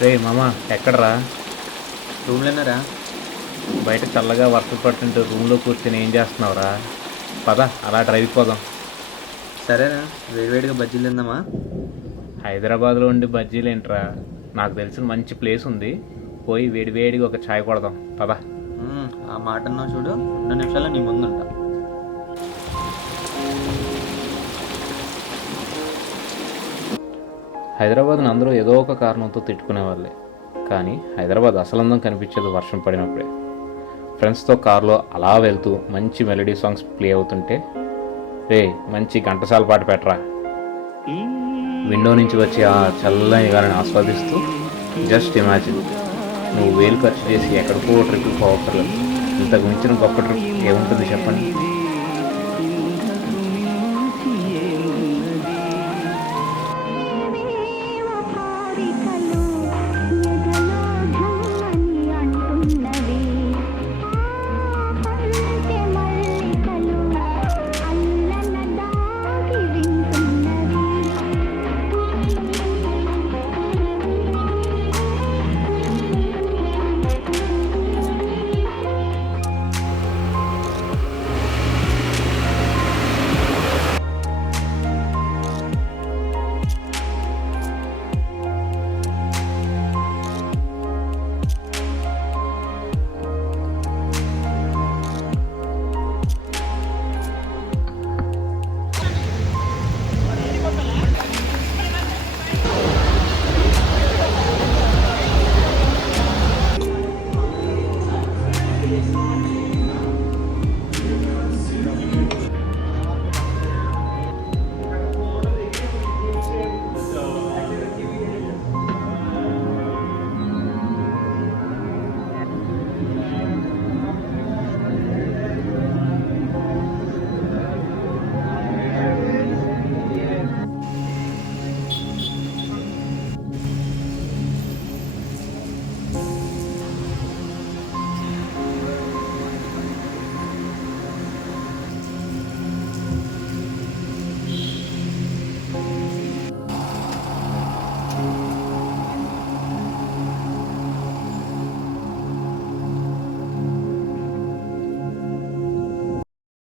రే మామ ఎక్కడరా? రూమ్లోనేరా. బయట చల్లగా వర్షం పడుతుంటే రూమ్లో కూర్చొని ఏం చేస్తున్నావురా? పద అలా డ్రైవ్కి పోదాం. సరేనా, వేడివేడిగా బజ్జీలు తిందామా? హైదరాబాద్లో ఉండి బజ్జీలు ఏంట్రా? నాకు తెలిసిన మంచి ప్లేస్ ఉంది, పోయి వేడివేడిగా ఒక ఛాయ్ కొడదాం పద. ఆ మాట అన్నావు చూడు, 2 నిమిషాల్లో నీ ముందుంటా. హైదరాబాద్ని అందరూ ఏదో ఒక కారణంతో తిట్టుకునేవాళ్ళే, కానీ హైదరాబాద్ అసలందం కనిపించేది వర్షం పడినప్పుడే. ఫ్రెండ్స్తో కారులో అలా వెళ్తూ మంచి మెలడీ సాంగ్స్ ప్లే అవుతుంటే, రే మంచి ఘంటసాల పాట పెట్టరా. విండో నుంచి వచ్చి ఆ చల్లని గాలిని ఆస్వాదిస్తూ జస్ట్ ఇమాజిన్, నువ్వు వేలు ఖర్చు చేసి ఎక్కడికో ట్రిప్కి పోవక్కర్లేదు. ఇంతకు మించిన గొప్ప ట్రిప్ ఏముంటుంది చెప్పండి.